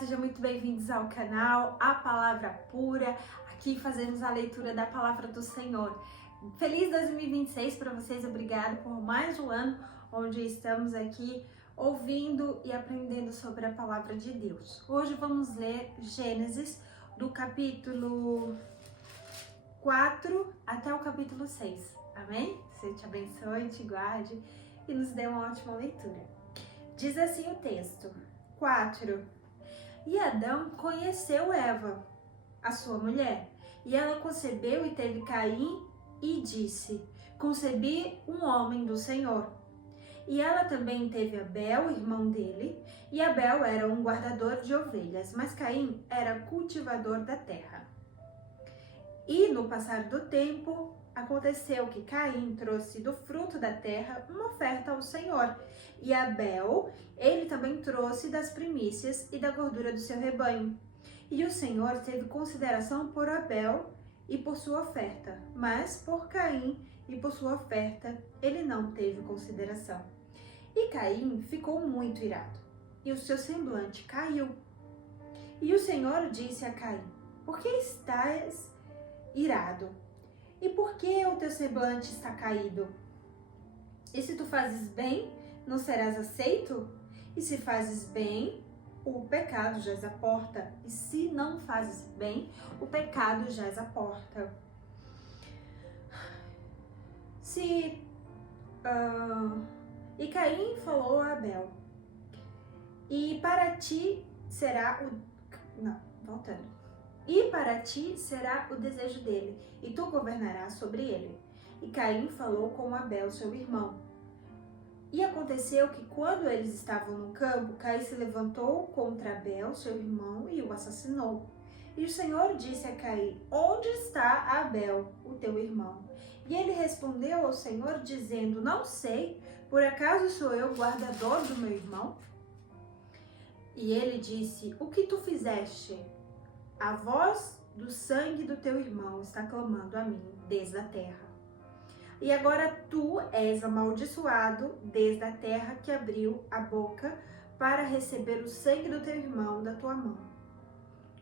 sejam muito bem-vindos ao canal A Palavra Pura. Aqui fazemos a leitura da Palavra do Senhor. Feliz 2026 para vocês, obrigado por mais um ano onde estamos aqui ouvindo e aprendendo sobre a Palavra de Deus. Hoje vamos ler Gênesis do capítulo 4 até o capítulo 6, amém? Você te abençoe, te guarde e nos dê uma ótima leitura. Diz assim o texto, 4. E Adão conheceu Eva, a sua mulher, e ela concebeu e teve Caim e disse, concebi um homem do Senhor. E ela também teve Abel, irmão dele, e Abel era um guardador de ovelhas, mas Caim era cultivador da terra. E no passar do tempo, aconteceu que Caim trouxe do fruto da terra uma oferta ao Senhor. E Abel, ele também trouxe das primícias e da gordura do seu rebanho. E o Senhor teve consideração por Abel e por sua oferta, mas por Caim e por sua oferta ele não teve consideração. E Caim ficou muito irado, e o seu semblante caiu. E o Senhor disse a Caim, por que estás irado? E por que o teu semblante está caído? E se tu fazes bem, não serás aceito? E se fazes bem, o pecado jaz à porta. E se não fazes bem, o pecado jaz à porta. E Caim falou a Abel, e para ti será E para ti será o desejo dele, e tu governarás sobre ele. E Caim falou com Abel, seu irmão. E aconteceu que quando eles estavam no campo, Caim se levantou contra Abel, seu irmão, e o assassinou. E o Senhor disse a Caim, onde está Abel, o teu irmão? E ele respondeu ao Senhor, dizendo, não sei, por acaso sou eu guardador do meu irmão? E ele disse, o que tu fizeste? A voz do sangue do teu irmão está clamando a mim desde a terra. E agora tu és amaldiçoado desde a terra que abriu a boca para receber o sangue do teu irmão da tua mão.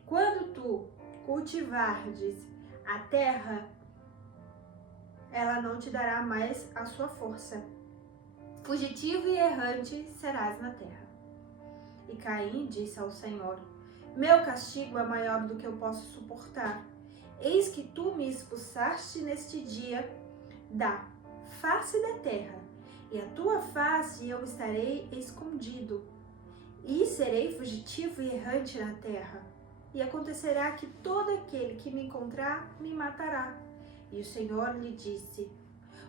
Quando tu cultivardes a terra, ela não te dará mais a sua força. Fugitivo e errante serás na terra. E Caim disse ao Senhor, meu castigo é maior do que eu posso suportar. Eis que tu me expulsaste neste dia da face da terra, e a tua face eu estarei escondido, e serei fugitivo e errante na terra. E acontecerá que todo aquele que me encontrar me matará. E o Senhor lhe disse,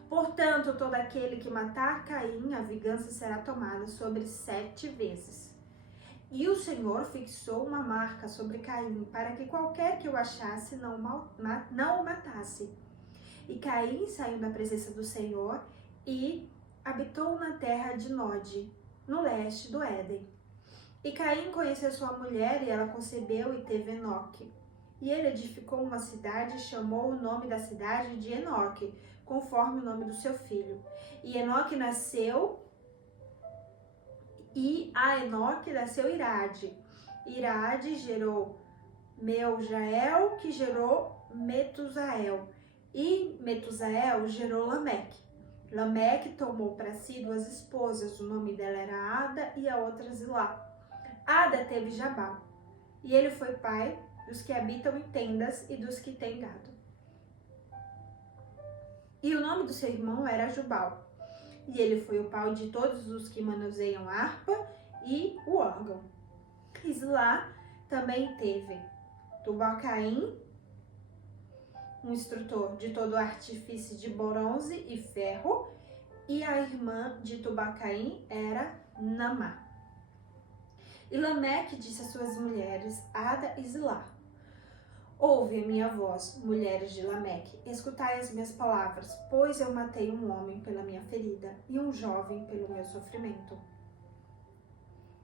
portanto, todo aquele que matar Caim, a vingança será tomada sobre 7 vezes. E o Senhor fixou uma marca sobre Caim, para que qualquer que o achasse não o matasse. E Caim saiu da presença do Senhor e habitou na terra de Nod, no leste do Éden. E Caim conheceu sua mulher, e ela concebeu e teve Enoque. E ele edificou uma cidade e chamou o nome da cidade de Enoque, conforme o nome do seu filho. E Enoque nasceu... E a Enoque nasceu Irade. Irade gerou Meujael, que gerou Metusael. E Metusael gerou Lameque. Lameque tomou para si 2 esposas. O nome dela era Ada e a outra Zilá. Ada teve Jabal. E ele foi pai dos que habitam em tendas e dos que têm gado. E o nome do seu irmão era Jubal. E ele foi o pai de todos os que manuseiam harpa e o órgão. Islá também teve Tubal-Caim, um instrutor de todo artifício de bronze e ferro, e a irmã de Tubal-Caim era Namá. E Lameque disse às suas mulheres, Ada e Zilá, ouve a minha voz, mulheres de Lameque, escutai as minhas palavras, pois eu matei um homem pela minha ferida e um jovem pelo meu sofrimento.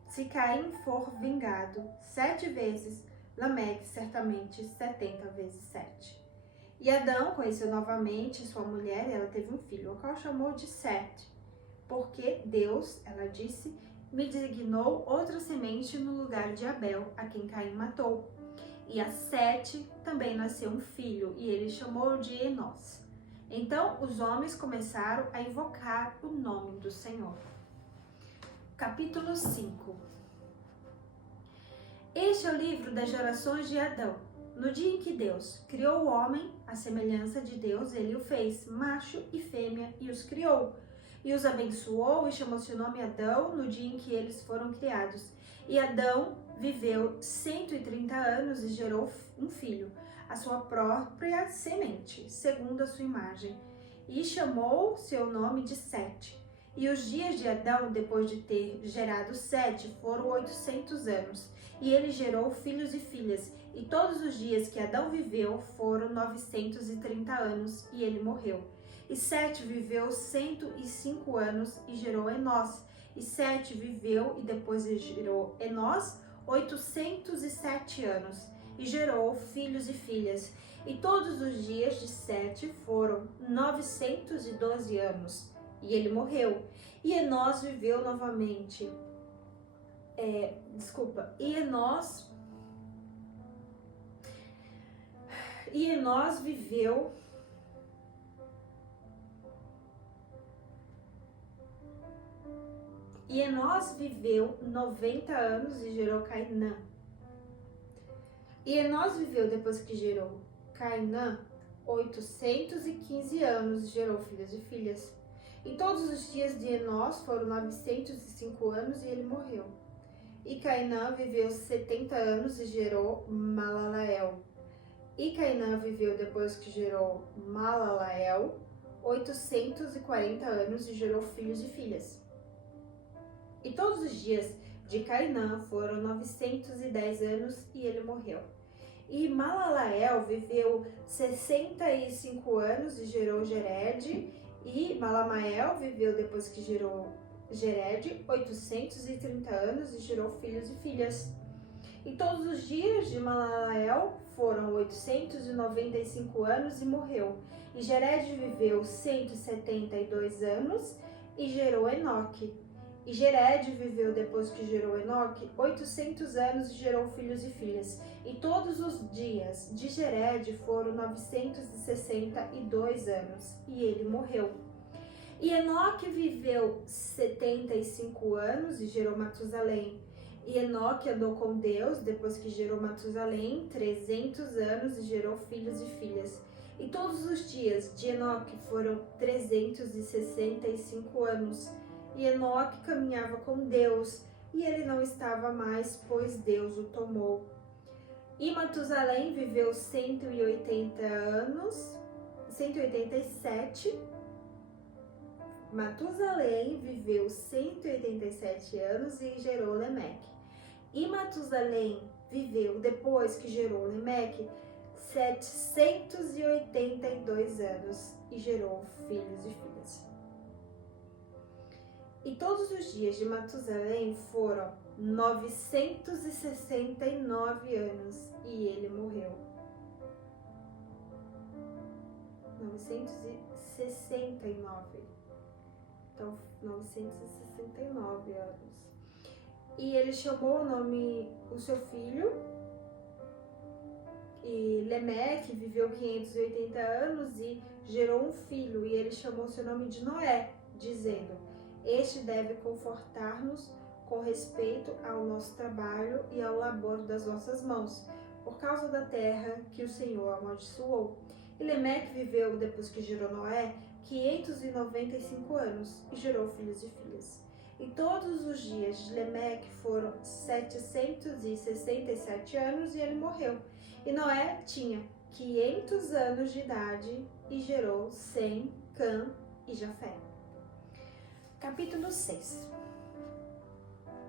Se Caim for vingado 7 vezes, Lameque certamente 70 vezes 7. E Adão conheceu novamente sua mulher e ela teve um filho, o qual chamou de Sete, porque Deus, ela disse, me designou outra semente no lugar de Abel, a quem Caim matou. E a Sete também nasceu um filho, e ele chamou de Enós. Então os homens começaram a invocar o nome do Senhor. Capítulo 5. Este é o livro das gerações de Adão. No dia em que Deus criou o homem, à semelhança de Deus, ele o fez, macho e fêmea, e os criou. E os abençoou e chamou seu nome Adão no dia em que eles foram criados. E Adão viveu 130 anos e gerou um filho, a sua própria semente, segundo a sua imagem. E chamou seu nome de Sete. E os dias de Adão, depois de ter gerado Sete, foram 800 anos. E ele gerou filhos e filhas. E todos os dias que Adão viveu foram 930 anos, e ele morreu. E Sete viveu 105 anos e gerou Enós. E Sete viveu e depois gerou Enós 807 anos e gerou filhos e filhas. E todos os dias de Sete foram 912 anos e ele morreu. E Enós viveu novamente. Enós viveu 90 anos e gerou Cainã. E Enós viveu, depois que gerou Cainã, 815 anos e gerou filhos e filhas. E todos os dias de Enós foram 905 anos e ele morreu. E Cainã viveu 70 anos e gerou Malalael. E Cainã viveu, depois que gerou Malalael, 840 anos e gerou filhos e filhas. E todos os dias de Cainã foram 910 anos e ele morreu. E Malalael viveu 65 anos e gerou Jered. E Malamael viveu, depois que gerou Jered, 830 anos e gerou filhos e filhas. E todos os dias de Malalael foram 895 anos e morreu. E Jered viveu 172 anos e gerou Enoque. E Jered viveu, depois que gerou Enoque, 800 anos e gerou filhos e filhas. E todos os dias de Jered foram 962 anos e ele morreu. E Enoque viveu 75 anos e gerou Matusalém. E Enoque andou com Deus, depois que gerou Matusalém, 300 anos e gerou filhos e filhas. E todos os dias de Enoque foram 365 anos. E Enoque caminhava com Deus, e ele não estava mais, pois Deus o tomou. E Matusalém viveu 187. Matusalém viveu 187 anos e gerou Lemeque. E Matusalém viveu, depois que gerou Lemeque, 782 anos e gerou filhos e filhas. E todos os dias de Matusalém foram 969 anos e ele morreu. 969. Então, 969 anos. E ele chamou o seu filho, e Lemeque viveu 580 anos e gerou um filho, e ele chamou seu nome de Noé, dizendo: este deve confortar-nos com respeito ao nosso trabalho e ao labor das nossas mãos, por causa da terra que o Senhor amaldiçoou. E Lemeque viveu, depois que gerou Noé, 595 anos e gerou filhos e filhas. E todos os dias de Lemeque foram 767 anos e ele morreu. E Noé tinha 500 anos de idade e gerou Sem, Cã e Jafé. Capítulo 6.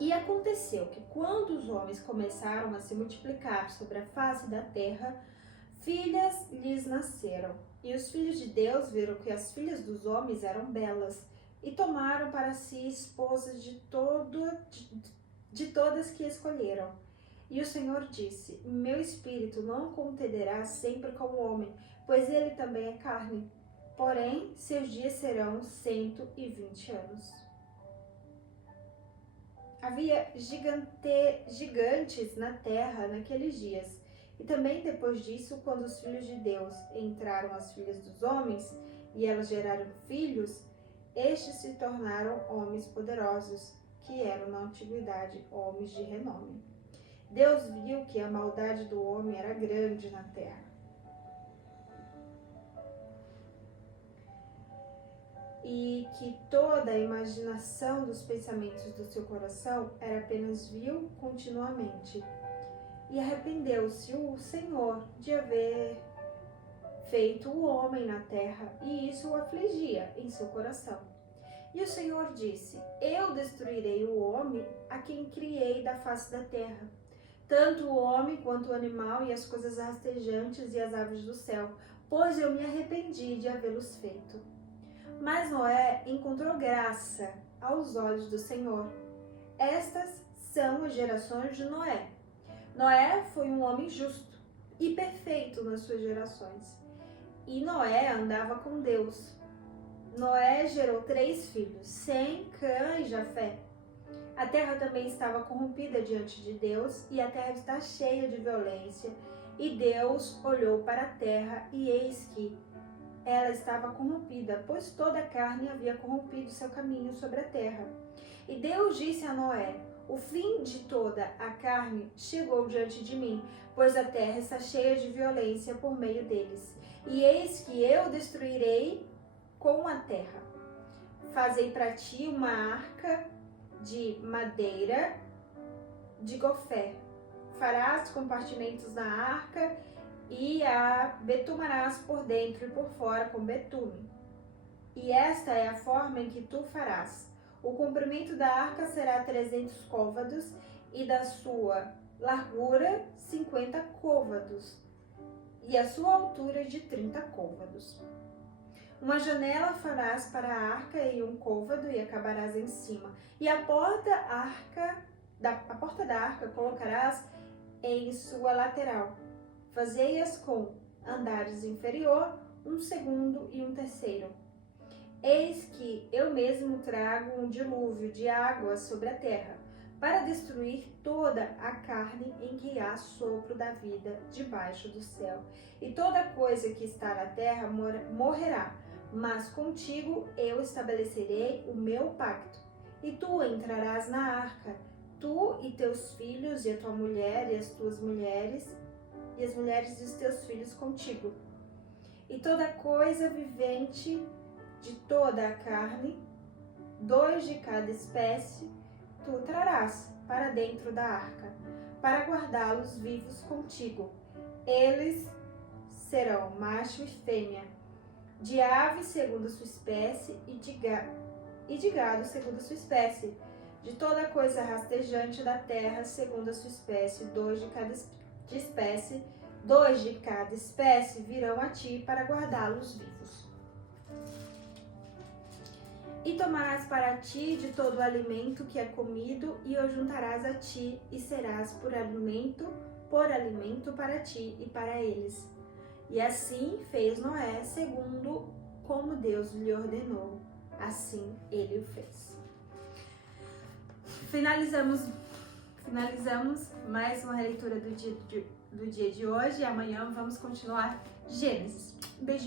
E aconteceu que quando os homens começaram a se multiplicar sobre a face da terra, filhas lhes nasceram. E os filhos de Deus viram que as filhas dos homens eram belas, e tomaram para si esposas de todas que escolheram. E o Senhor disse: meu espírito não contenderá sempre com o homem, pois ele também é carne. Porém, seus dias serão 120 anos. Havia gigantes na terra naqueles dias. E também depois disso, quando os filhos de Deus entraram as filhas dos homens, e elas geraram filhos, estes se tornaram homens poderosos, que eram na antiguidade homens de renome. Deus viu que a maldade do homem era grande na terra. E que toda a imaginação dos pensamentos do seu coração era apenas vil continuamente. E arrependeu-se o Senhor de haver feito o homem na terra, e isso o afligia em seu coração. E o Senhor disse: Eu destruirei o homem a quem criei da face da terra, tanto o homem quanto o animal e as coisas rastejantes e as aves do céu, pois eu me arrependi de havê-los feito. Mas Noé encontrou graça aos olhos do Senhor. Estas são as gerações de Noé. Noé foi um homem justo e perfeito nas suas gerações. E Noé andava com Deus. Noé gerou 3 filhos, Sem, Cã e Jafé. A terra também estava corrompida diante de Deus, e a terra está cheia de violência. E Deus olhou para a terra, e eis que ela estava corrompida, pois toda a carne havia corrompido seu caminho sobre a terra. E Deus disse a Noé: O fim de toda a carne chegou diante de mim, pois a terra está cheia de violência por meio deles. E eis que eu destruirei com a terra. Fazei para ti uma arca de madeira de gofé. Farás compartimentos na arca e a betumarás por dentro e por fora com betume. E esta é a forma em que tu farás. O comprimento da arca será 300 côvados e da sua largura 50 côvados e a sua altura de 30 côvados. Uma janela farás para a arca em 1 côvado e acabarás em cima. E a porta da arca colocarás em sua lateral. Fazei-as com andares inferior, 1 segundo e 1 terceiro. Eis que eu mesmo trago um dilúvio de água sobre a terra, para destruir toda a carne em que há sopro da vida debaixo do céu. E toda coisa que está na terra morrerá, mas contigo eu estabelecerei o meu pacto. E tu entrarás na arca, tu e teus filhos, e a tua mulher, e as tuas mulheres, e as mulheres dos teus filhos contigo. E toda coisa vivente de toda a carne, 2 de cada espécie, tu trarás para dentro da arca, para guardá-los vivos contigo. Eles serão macho e fêmea, de ave segundo a sua espécie e de gado segundo a sua espécie, de toda coisa rastejante da terra segundo a sua espécie, 2 de cada espécie, 2 de cada espécie virão a ti para guardá-los vivos. E tomarás para ti de todo o alimento que é comido, e o juntarás a ti, e serás por alimento para ti e para eles. E assim fez Noé, segundo como Deus lhe ordenou. Assim ele o fez. Finalizamos mais uma releitura do dia de hoje, e amanhã vamos continuar Gênesis. Um beijinho.